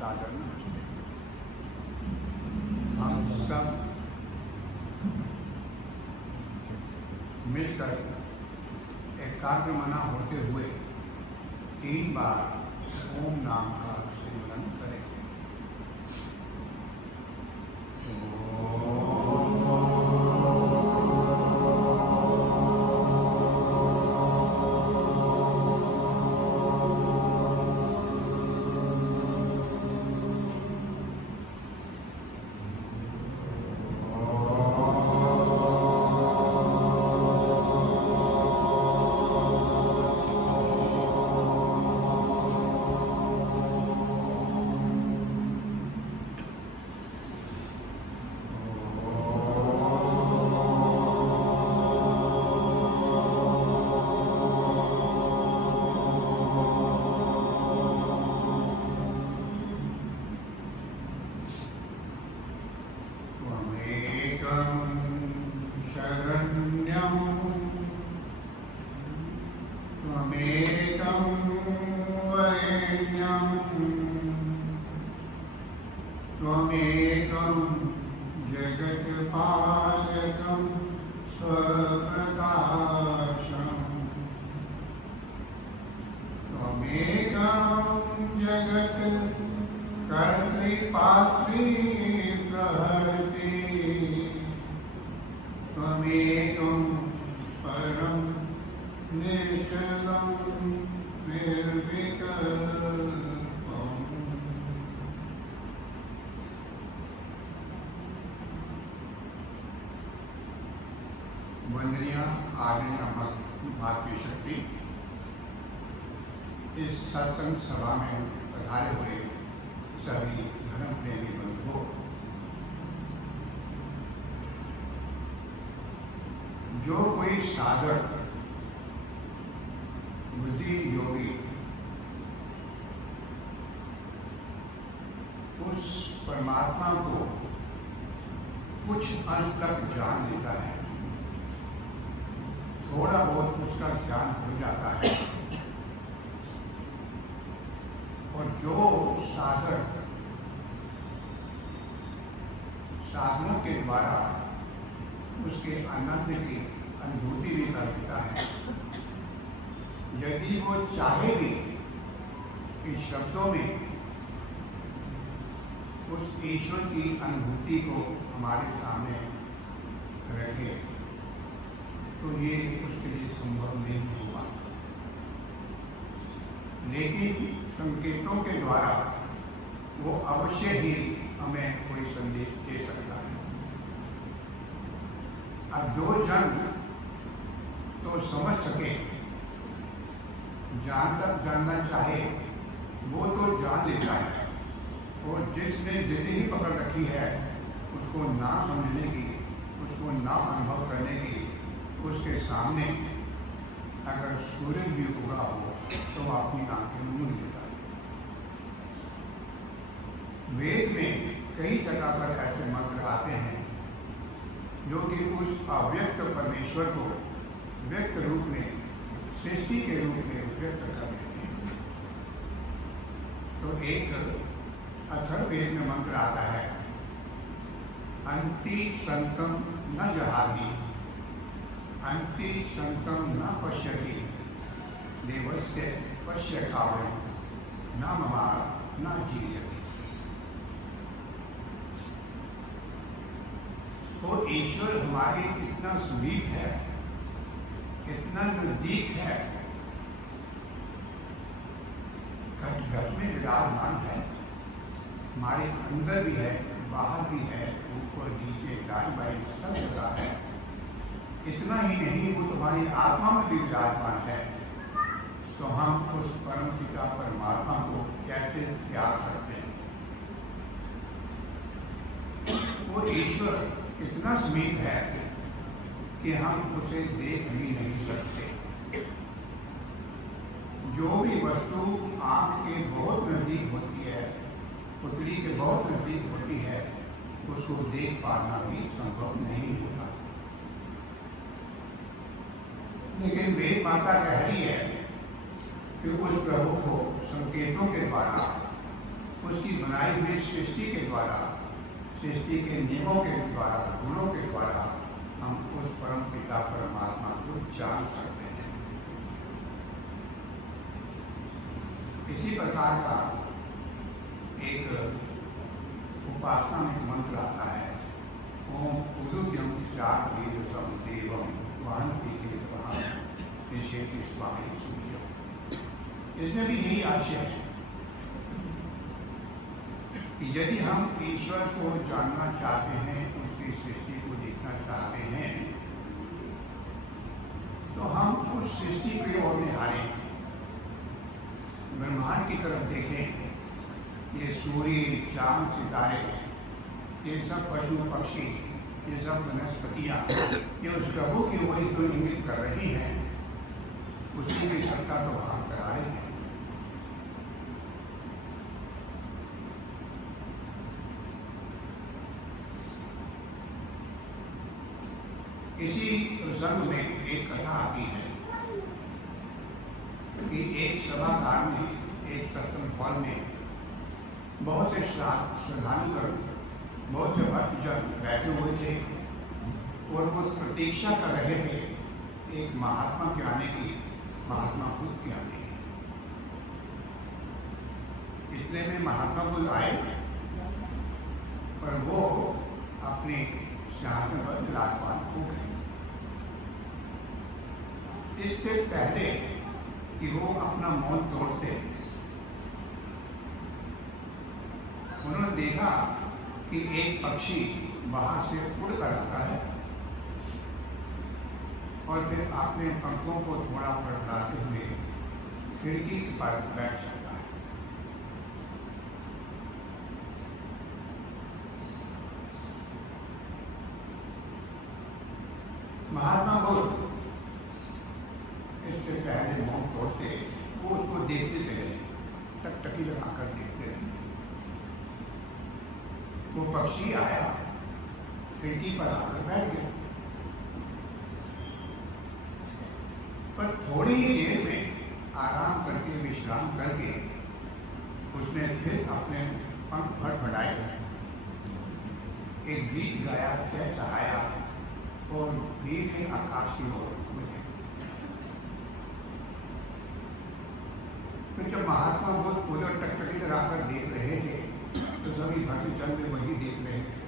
सादर नमस्ते। हम सब मिलकर एकाग्र मना होते हुए 3 बार ओम नाम का सिमरन करेंगे। शरण्यं त्वमेकं वरेण्यं त्वमेकं जगत्पालकं स्वप्रकाशम् त्वमेकं जगत् कर्तृपात्री प्रहर्ति त्वमेकं परं निश्चलं निर्विकल्पम्। वंदनीय आदरणीय भारतीय शक्ति, इस सत्संग सभा में पधारे हुए सभी धर्म प्रेमी बंधुओं, जो कोई साधक बुद्धि योगी उस परमात्मा को कुछ अंश तक जान लेता है, थोड़ा बहुत उसका ज्ञान हो जाता है, और जो साधक साधना के द्वारा उसके आनंद की अनुभूति भी कर देता है, यदि वो चाहे भी कि शब्दों में उस ईश्वर की अनुभूति को हमारे सामने रखे, तो ये उसके लिए संभव नहीं हो पाता। लेकिन संकेतों के द्वारा वो अवश्य ही हमें कोई संदेश दे सकता है। अब जो जन तो समझ सके, जानना चाहे, वो तो जान लेता है, और जिसने जिद ही पकड़ रखी है उसको ना समझने की, उसको ना अनुभव करने की, उसके सामने अगर सूरज भी उगा हो तो वो अपनी आंखें मूंद लेता है। वेद में कई जगह पर ऐसे मंत्र आते हैं जो कि उस अव्यक्त परमेश्वर को व्यक्त रूप में, सृष्टि के रूप में व्यक्त कर देते हैं। तो एक अथर्ववेद में मंत्र आता है, अंति संतम न जहाति, अंति संतम न पश्यति, देवस्य पश्य खावयं न ममार न जीयति। तो ईश्वर हमारे इतना समीप है, इतना नजदीक है, घट घट में विराजमान है, हमारे अंदर भी है, बाहर भी है, ऊपर नीचे दाएं बाएं सब जगह है। इतना ही नहीं, वो तुम्हारी आत्मा में भी विराजमान है। तो हम उस परम पिता परमात्मा को कैसे त्याग सकते हैं? वो ईश्वर इतना समीप है कि हम उसे देख भी नहीं सकते। जो भी वस्तु आँख के बहुत नज़दीक होती है, पुतली के बहुत नज़दीक होती है, उसको देख पाना भी संभव नहीं होता। लेकिन वेद माता कह रही है कि उस प्रभु को संकेतों के द्वारा, उसकी बनाई हुई सृष्टि के द्वारा, सृष्टि के नियमों के द्वारा, गुणों के द्वारा हम उस परम पिता परमात्मा को जान सकते हैं। इसी प्रकार का एक उपासना में मंत्र आता है, ओम उदुज्यम चार वेद समुदेवम वहंति के द्वारा निषेध स्वामी सूर्य। इसमें भी यही आशय है कि यदि हम ईश्वर को जानना चाहते हैं, उसकी सृष्टि को देखना चाहते हैं, तो हम उस सृष्टि की ओर निहारें, ब्रह्मांड की तरफ देखें। ये सूर्य, चांद, सितारे, ये सब पशु पक्षी, ये सब वनस्पतियाँ, ये उस प्रभु की ओर जो इंगित कर रही हैं, उसी की सत्ता को भाग करा रही हैं। इसी प्रसंग में एक कथा आती है कि एक सभागार में, एक सत्संग हॉल में बहुत से श्रद्धालुगण, बहुत से भक्तजन बैठे हुए थे और वो प्रतीक्षा कर रहे थे एक महात्मा के आने की, महात्मा बुद्ध के आने की। इतने में महात्मा बुद्ध आए, पर वो अपने सिंहासन पर विराजमान हो गए। इससे पहले कि वो अपना मौन तोड़ते, उन्होंने देखा कि एक पक्षी बाहर से उड़ कर आता है और फिर अपने पंखों को थोड़ा फड़फड़ाते हुए खिड़की पर बैठ जाता है। महात्मा बुद्ध इसके पहले मौन तोड़ते, वो उसको देखते रहे, टकटकी लगाकर देखते रहे। वो पक्षी आया, खिड़की पर आकर बैठ गया, पर थोड़ी ही देर में आराम करके, विश्राम करके उसने फिर अपने पंख फड़फड़ाए, एक गीत गाया, चहचहाया और नीले आकाश की ओर उड़ गया। तो जब महात्मा बुद्ध उधर टकटकी लगाकर देख रहे थे, तो सभी भक्तजन में वही देख रहे थे।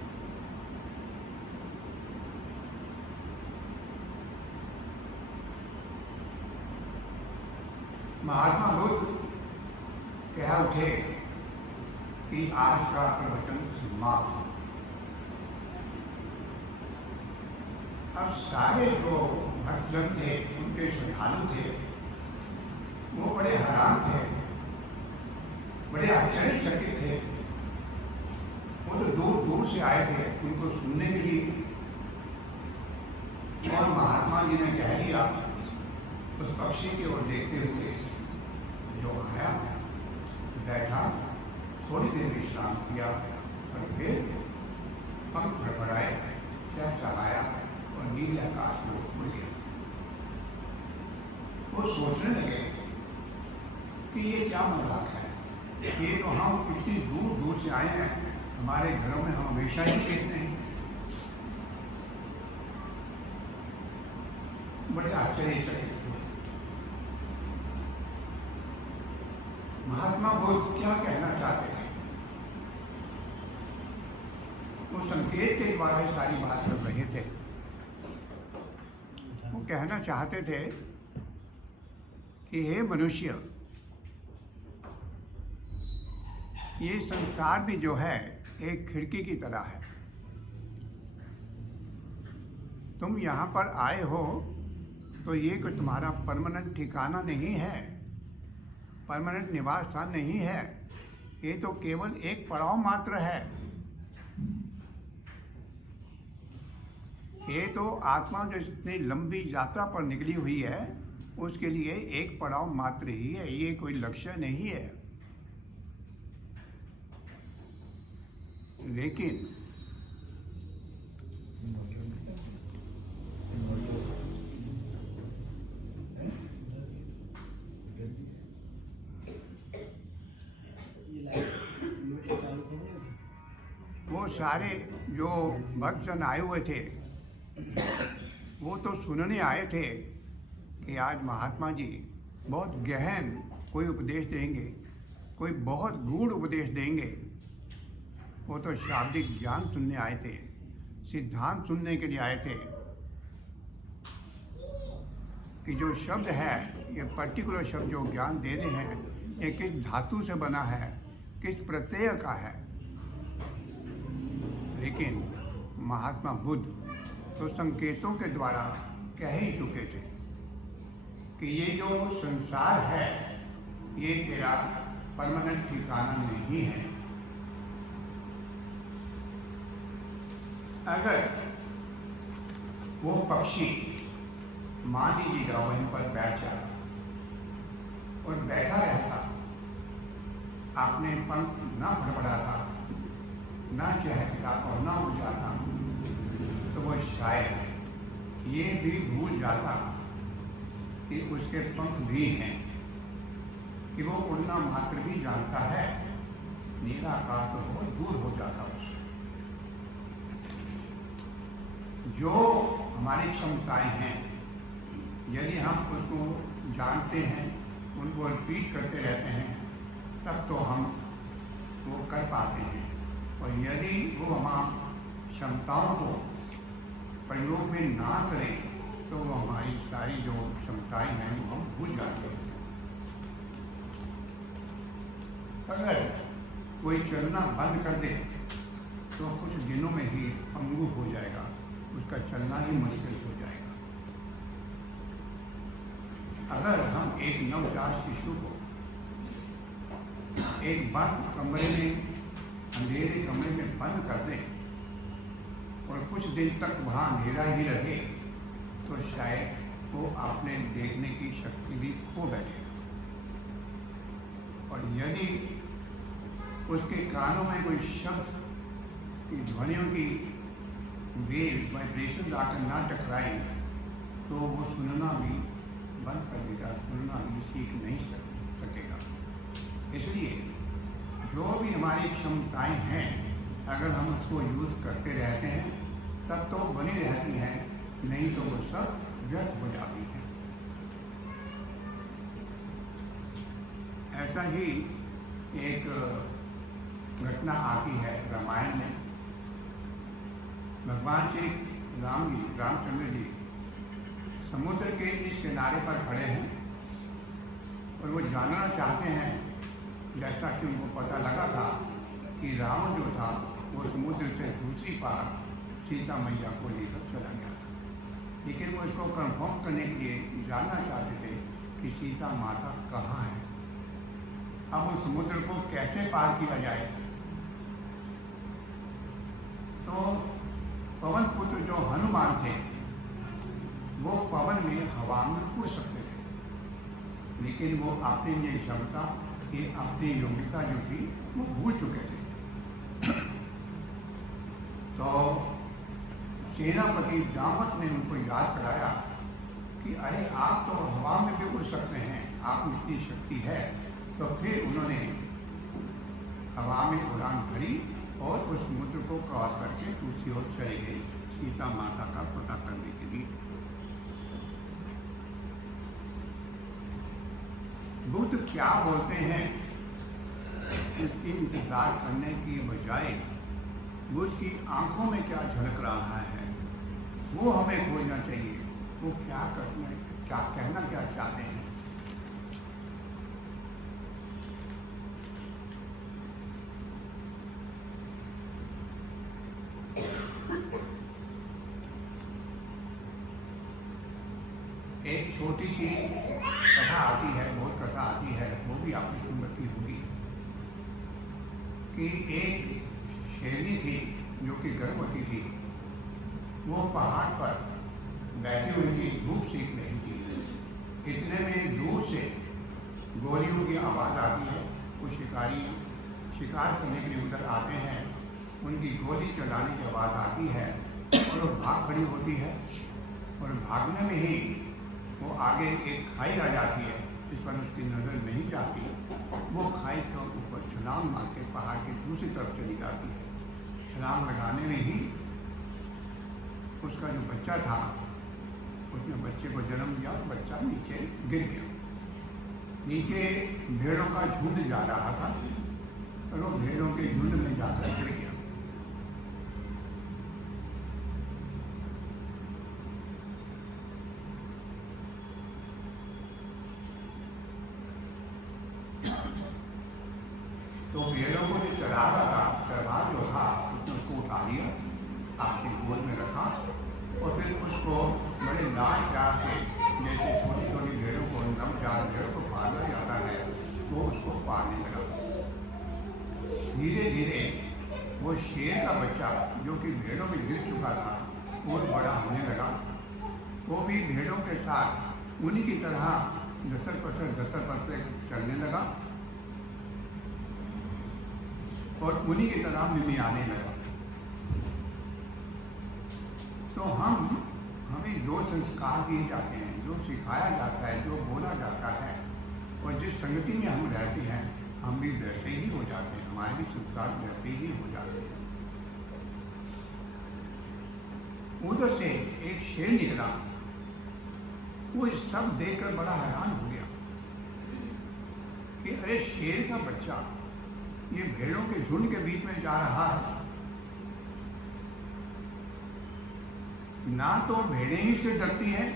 महात्मा बुद्ध कह उठे कि आज का प्रवचन समाप्त। अब सारे जो भक्तजन थे, उनके श्रद्धालु थे, वो बड़े हैरान थे, बड़े आश्चर्यचकित थे। वो तो दूर दूर से आए थे उनको सुनने के लिए, और महात्मा जी ने कह दिया, उस पक्षी की ओर देखते हुए जो आया, बैठा, थोड़ी देर विश्राम किया और फिर पंख फड़फड़ाए, चहचहाया और नीले आकाश में उड़ गया। वो सोचने लगे कि ये क्या मजाक है, ये तो हम इतनी दूर दूर से आए हैं, हमारे घरों में हम हमेशा ही देखते हैं। बड़े आश्चर्यचकित हुए। महात्मा बुद्ध क्या कहना चाहते थे? वो संकेत के द्वारा ही सारी बात कर रहे थे। वो कहना चाहते थे कि हे मनुष्य, ये संसार भी जो है एक खिड़की की तरह है। तुम यहाँ पर आए हो तो ये कोई तुम्हारा परमानेंट ठिकाना नहीं है, परमानेंट निवास स्थान नहीं है। ये तो केवल एक पड़ाव मात्र है। ये तो आत्मा जो इतनी लंबी यात्रा पर निकली हुई है, उसके लिए एक पड़ाव मात्र ही है, ये कोई लक्ष्य नहीं है। लेकिन वो सारे जो भक्तजन आए हुए थे वो तो सुनने आए थे कि आज महात्मा जी बहुत गहन कोई उपदेश देंगे, कोई बहुत गूढ़ उपदेश देंगे। वो तो शाब्दिक ज्ञान सुनने आए थे, सिद्धांत सुनने के लिए आए थे कि जो शब्द है, ये पर्टिकुलर शब्द जो ज्ञान दे रहे हैं, ये किस धातु से बना है, किस प्रत्यय का है। लेकिन महात्मा बुद्ध तो संकेतों के द्वारा कह ही चुके थे कि ये जो संसार है ये तेरा परमानेंट ठिकाना नहीं है। अगर वो पक्षी मान लीजिएगा वहीं पर बैठ जाता और बैठा रहता, आपने पंख ना फड़फड़ाता, ना चहकता और ना उड़ जाता, तो वो शायद ये भी भूल जाता कि उसके पंख भी हैं, कि वो उड़ना मात्र भी जानता है। निराकार तो बहुत दूर हो जाता उससे। जो हमारी क्षमताएं हैं, यदि हम उसको जानते हैं, उनको रिपीट करते रहते हैं, तब तो हम वो कर पाते हैं। और यदि वो हमारी क्षमताओं को प्रयोग में ना करें तो वो हमारी सारी जो क्षमताएं हैं वो हम भूल जाते हैं। अगर कोई चलना बंद कर दे तो कुछ दिनों में ही पंगु हो जाएगा, उसका चलना ही मुश्किल हो जाएगा। अगर हम एक नवजात शिशु को एक बंद कमरे में, अंधेरे कमरे में बंद कर दें और कुछ दिन तक वहाँ अंधेरा ही रहे तो शायद वो अपने देखने की शक्ति भी खो बैठेगा। और यदि उसके कानों में कोई शब्द की ध्वनियों की वेव वाइब्रेशन आकर ना टकराए तो वो सुनना भी बंद कर देगा, सुनना भी सीख नहीं सकेगा। इसलिए जो भी हमारी क्षमताएं हैं, अगर हम उसको यूज़ करते रहते हैं तब तो बनी रहती हैं, नहीं तो वो सब व्यर्थ हो जाती हैं। ऐसा ही एक घटना आती है रामायण में। भगवान श्री राम जी, रामचंद्र जी समुद्र के इस किनारे पर खड़े हैं और वो जानना चाहते हैं, जैसा कि उनको पता लगा था कि रावण जो था वो समुद्र से दूसरी पार सीता मैया को लेकर चला गया था। लेकिन वो इसको कंफर्म करने के लिए जानना चाहते थे कि सीता माता कहाँ है, अब उस समुद्र को कैसे पार किया जाए। तो पवन पुत्र जो हनुमान थे वो पवन में, हवा में उड़ सकते थे, लेकिन वो अपनी ये क्षमता, ये अपनी योग्यता जो थी वो भूल चुके थे। तो सेनापति जामवंत ने उनको याद कराया कि अरे आप तो हवा में भी उड़ सकते हैं, आप में इतनी शक्ति है। तो फिर उन्होंने हवा में उड़ान भरी और उस समुद्र को क्रॉस करके दूसरी ओर चले गए सीता माता का पता करने के लिए। बुद्ध क्या बोलते हैं इसकी इंतजार करने की बजाय बुद्ध की आंखों में क्या झलक रहा है वो हमें खोजना चाहिए। वो क्या कहना क्या चाहते हैं। एक छोटी सी कथा आती है, बहुत कथा आती है, वो भी आपने सुन रखी होगी कि एक शेरनी थी जो कि गर्भवती थी। वो पहाड़ पर बैठी हुई थी, धूप सेक रही थी। इतने में दूर से गोलियों की आवाज़ आती है। वो शिकारी शिकार करने के लिए उधर आते हैं, उनकी गोली चलाने की आवाज़ आती है और वो भाग खड़ी होती है। और भागने में ही वो आगे एक खाई आ जाती है, जिस पर उसकी नज़र नहीं जाती। वो खाई के ऊपर छलांग मार के पहाड़ की दूसरी तरफ चली जाती है। छलांग लगाने में ही उसका जो बच्चा था, उसने बच्चे को जन्म दिया और बच्चा नीचे गिर गया। नीचे भेड़ों का झुंड जा रहा था और वो भेड़ों के झुंड में जाकर गिर गया। तो भेड़ों को जो चरा रहा था, चरवाहा जो था, उसने उसको उठा लिया, अपनी गोद में रखा और फिर उसको बड़े लाड प्यार से, जैसे छोटी छोटी भेड़ों को, नवजात भेड़ों को पाला जाता है, वो उसको पालने लगा। धीरे धीरे वो शेर का बच्चा जो कि भेड़ों में गिर चुका था, वो बड़ा होने लगा। वो भी भेड़ों के साथ उन्हीं की तरह दसर पसर चलने लगा और उन्हीं की तरह मिमियाने लगा। तो हमें जो संस्कार दिए जाते हैं, जो सिखाया जाता है, जो बोला जाता है, और जिस संगति में हम रहते हैं, हम भी वैसे ही हो जाते हैं, हमारे भी संस्कार वैसे ही हो जाते हैं। उधर से एक शेर निकला, वो सब देखकर बड़ा हैरान हो गया कि अरे शेर का बच्चा ये भेड़ों के झुंड के बीच में जा रहा है, ना तो भेड़ें ही से डरती हैं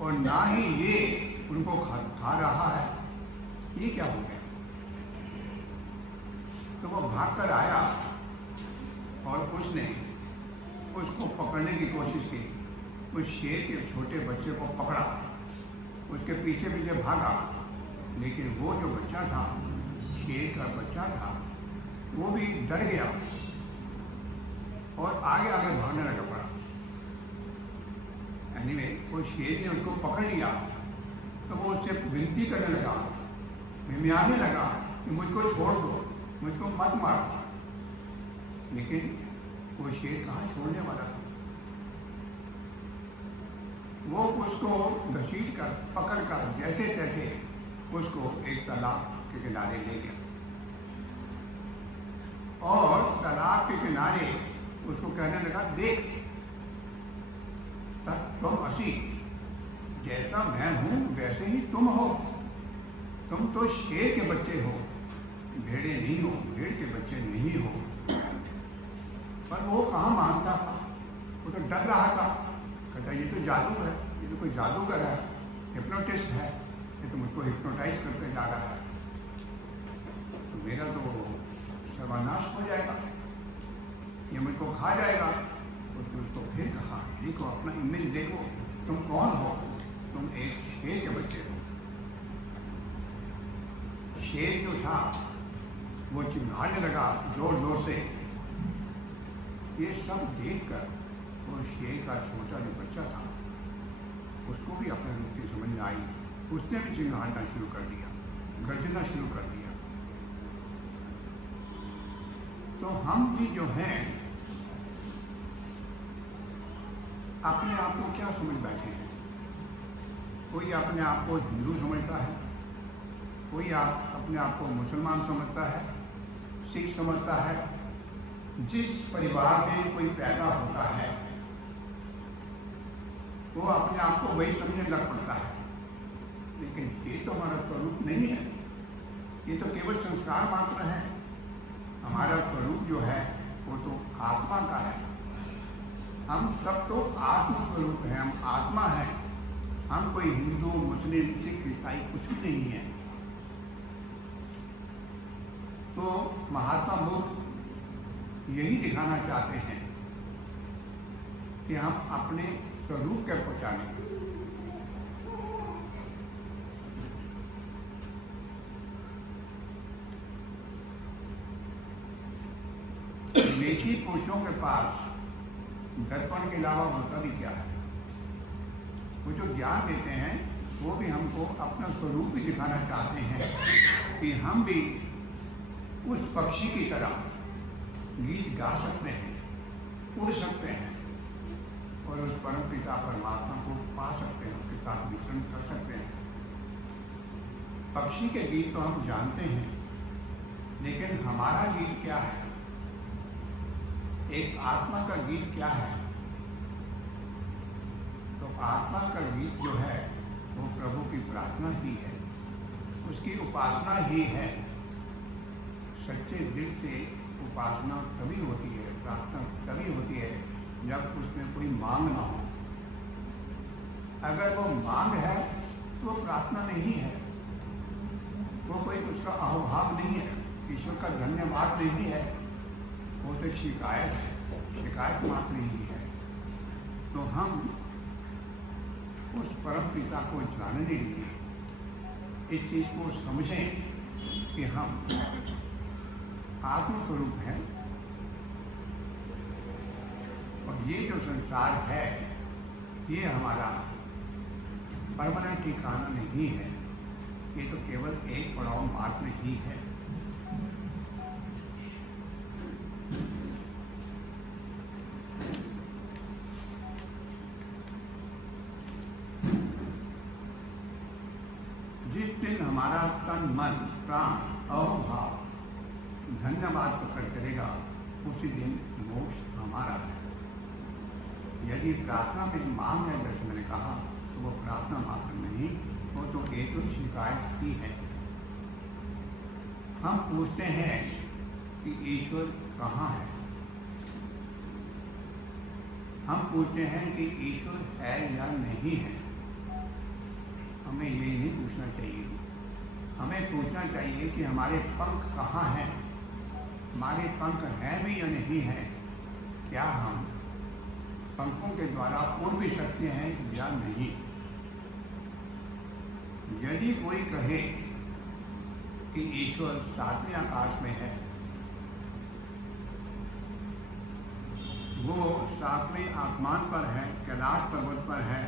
और ना ही ये उनको खा रहा है, ये क्या हो गया। तो वो भागकर आया और उसने उसको पकड़ने की कोशिश की। उस शेर के छोटे बच्चे को पकड़ा, उसके पीछे पीछे भागा, लेकिन वो जो बच्चा था, शेर का बच्चा था, वो भी डर गया और आगे आगे भागने लगा पड़ा। एनीवे, वो शेर ने उसको पकड़ लिया तो वो उससे विनती करने लगा, मिमियाने लगा कि मुझको छोड़ दो, मुझको मत मारो। लेकिन वो शेर कहाँ छोड़ने वाला था। वो उसको घसीट कर, पकड़ कर, जैसे तैसे उसको एक तालाब के किनारे ले गया और तालाब के किनारे उसको कहने लगा, देख तुम असी, जैसा मैं हूं वैसे ही तुम हो। तुम तो शेर के बच्चे हो, भेड़े नहीं हो, भेड़ के बच्चे नहीं हो। पर वो कहाँ मानता था, वो तो डर रहा था। कहता ये तो जादू है, ये तो कोई जादूगर है, हिप्नोटिस्ट है, ये तो मुझको हिप्नोटाइज करते जा रहा है, तो मेरा तो सर्वनाश हो जाएगा, ये मुझको खा जाएगा। उसने उसको फिर कहा, देखो अपना इमेज देखो, तुम कौन हो, तुम एक शेर के बच्चे हो। शेर जो था वो चिल्लाने लगा जोर जोर से। ये सब देखकर वो शेर का छोटा जो बच्चा था, उसको भी अपने रूप की समझ में आई। उसने भी चिल्लाना शुरू कर दिया, गर्जना शुरू कर दिया। तो हम भी जो हैं अपने आप को क्या समझ बैठे हैं। कोई अपने आप को हिंदू समझता है, कोई अपने आप को मुसलमान समझता है, सिख समझता है। जिस परिवार में कोई पैदा होता है वो अपने आप को वही समझने लग पड़ता है। लेकिन ये तो हमारा स्वरूप नहीं है, ये तो केवल संस्कार मात्र है। हमारा स्वरूप जो है वो तो आत्मा का है। हम सब तो आत्म स्वरूप हैं, हम आत्मा हैं। हम कोई हिंदू, मुस्लिम, सिख, ईसाई कुछ भी नहीं है। तो महात्मा बुद्ध यही दिखाना चाहते हैं कि हम अपने स्वरूप के पहचाने। विदेशी पुरुषों के पास दर्पण के अलावा होता भी क्या है। वो जो ज्ञान देते हैं वो भी हमको अपना स्वरूप भी दिखाना चाहते हैं कि हम भी उस पक्षी की तरह गीत गा सकते हैं, उड़ सकते हैं और उस परम पिता परमात्मा को पा सकते हैं, उसके साथ विचरण कर सकते हैं। पक्षी के गीत तो हम जानते हैं, लेकिन हमारा गीत क्या है, एक आत्मा का गीत क्या है? तो आत्मा का गीत जो है वो प्रभु की प्रार्थना ही है, उसकी उपासना ही है। सच्चे दिल से उपासना तभी होती है, प्रार्थना तभी होती है जब उसमें कोई मांग ना हो। अगर वो मांग है तो वो प्रार्थना नहीं है, वो कोई उसका अहोभाव नहीं है, ईश्वर का धन्यवाद नहीं है, वो तो एक शिकायत है, शिकायत मात्र ही है। तो हम उस परम पिता को जानने के लिए इस चीज़ को समझें कि हम आत्मस्वरूप हैं और ये जो संसार है ये हमारा परमानेंट ठिकाना नहीं है, ये तो केवल एक पड़ाव मात्र ही है। जिस दिन हमारा तन मन प्राण अहोभाव धन्यवाद प्रकट करेगा उसी दिन मोक्ष हमारा है। यदि प्रार्थना में मांग है, जैसे मैंने कहा, तो वो प्रार्थना मात्र नहीं, वो तो एक शिकायत ही है। हम पूछते हैं कि ईश्वर कहाँ है? हम पूछते हैं कि ईश्वर है या नहीं है। हमें यही नहीं पूछना चाहिए, हमें पूछना चाहिए कि हमारे पंख कहाँ हैं, हमारे पंख हैं भी या नहीं हैं, क्या हम पंखों के द्वारा उड़ भी सकते हैं या नहीं। यदि कोई कहे कि ईश्वर सातवें आकाश में है, वो सातवें आसमान पर है, कैलाश पर्वत पर है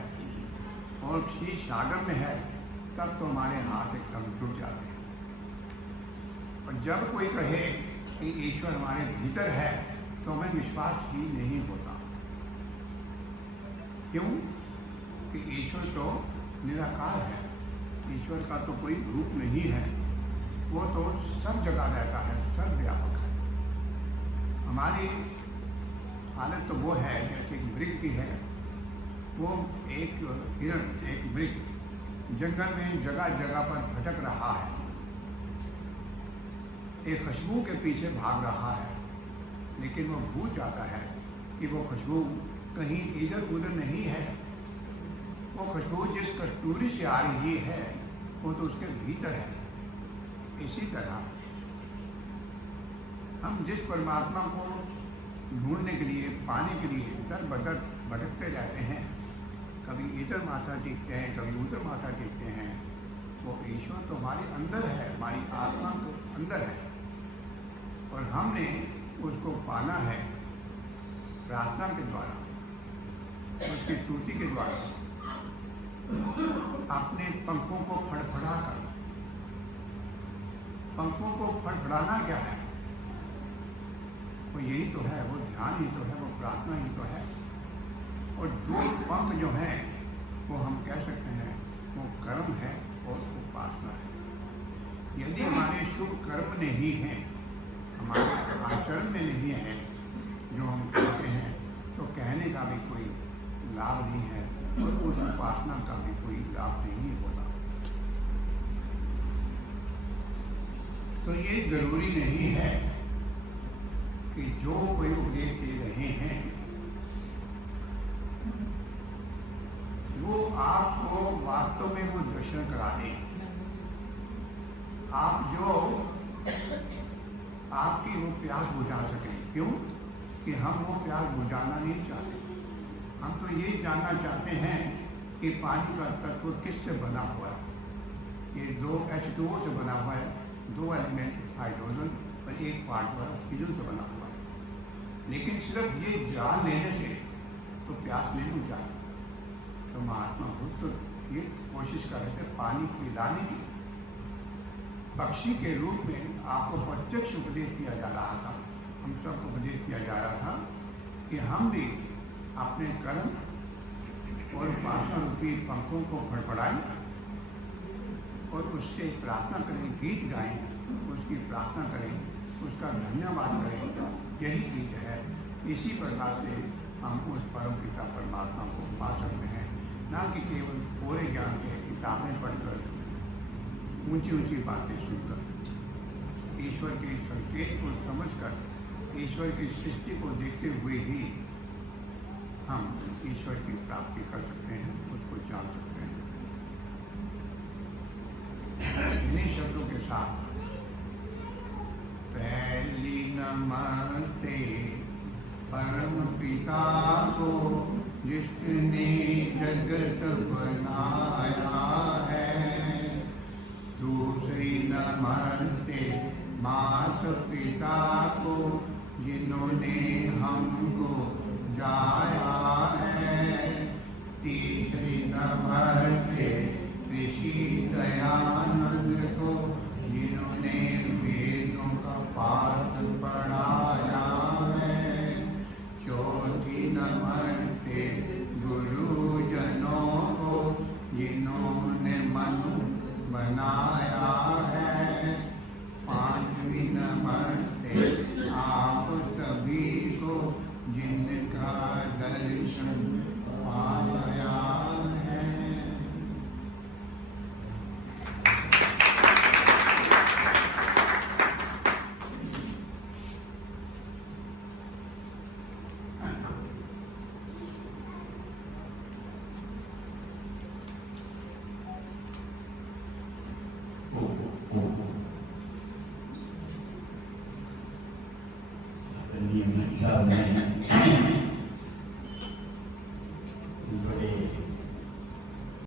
और क्षीर सागर में है, तब तो हमारे हाथ एकदम जुट जाते हैं। और जब कोई कहे कि ईश्वर हमारे भीतर है तो हमें विश्वास ही नहीं होता। क्यों? कि ईश्वर तो निराकार है, ईश्वर का तो कोई रूप नहीं है, वो तो सब जगह रहता है, सर्वव्यापक है। हमारी हालत तो वो है जैसे एक मृग की है, वो एक हिरण, एक मृग जंगल में जगह जगह पर भटक रहा है, एक खुशबू के पीछे भाग रहा है, लेकिन वो भूल जाता है कि वो खुशबू कहीं इधर उधर नहीं है। वो खुशबू जिस कस्तूरी से आ रही है वो तो उसके भीतर है। इसी तरह हम जिस परमात्मा को ढूंढने के लिए, पाने के लिए दर बदर भटकते रहते हैं, कभी इधर माथा टेकते हैं, कभी उधर माथा टेकते हैं, वो ईश्वर तो हमारे अंदर है, हमारी आत्मा के अंदर है और हमने उसको पाना है प्रार्थना के द्वारा, उसकी स्तुति के द्वारा, अपने पंखों को फड़फड़ा कर। पंखों को फड़फड़ाना क्या है? वो यही तो है, वो ध्यान ही तो है, वो प्रार्थना ही तो है। और दो पंख जो हैं वो हम कह सकते हैं वो कर्म है और उपासना है। यदि हमारे शुभ कर्म नहीं हैं, हमारे आचरण में नहीं है जो हम कहते हैं, तो कहने का भी कोई लाभ नहीं है और उस उपासना का भी कोई लाभ नहीं होता। तो ये जरूरी नहीं है कि जो कोई उपदेश दे रहे हैं वो आपको वास्तव में वो दर्शन करा दें। आप जो आपकी वो प्यास बुझा सकें। क्यों? कि हम वो प्यास बुझाना नहीं चाहते, हम तो ये जानना चाहते हैं कि पानी का तत्व किससे बना हुआ है। ये दो H2O से बना हुआ है, दो एलिमेंट हाइड्रोजन और एक पार्ट ऑक्सीजन से बना हुआ है। लेकिन सिर्फ ये जान लेने से तो प्यास नहीं बुझ जाती। तो महात्मा बुद्ध तो ये कोशिश कर रहे थे पानी पिलाने की। पक्षी के रूप में आपको प्रत्यक्ष उपदेश दिया जा रहा था, हम सबको उपदेश दिया जा रहा था कि हम भी अपने कर्म और उपासना रूपी पंखों को फड़फड़ाएं और उससे प्रार्थना करें, गीत गाएं, उसकी प्रार्थना करें, उसका धन्यवाद करें, यही गीत है। इसी प्रकार से हम उस परम पिता परमात्मा को पा सकते हैं, ना कि केवल पूरे ज्ञान से किताबें पढ़कर, ऊंची ऊंची बातें सुनकर, ईश्वर के संकेत को समझकर, ईश्वर की सृष्टि को देखते हुए ही हम ईश्वर की प्राप्ति कर सकते हैं, उसको जान सकते हैं। इन्हीं शब्दों के साथ पहली नमस्ते परम पिता को, जिसने जगत बनाया है। दूसरी नमस्ते माता पिता को, जिन्होंने हमको जाया है। तीसरी नमस्ते ऋषि दयानंद को, जिन्होंने वेदों का पाठ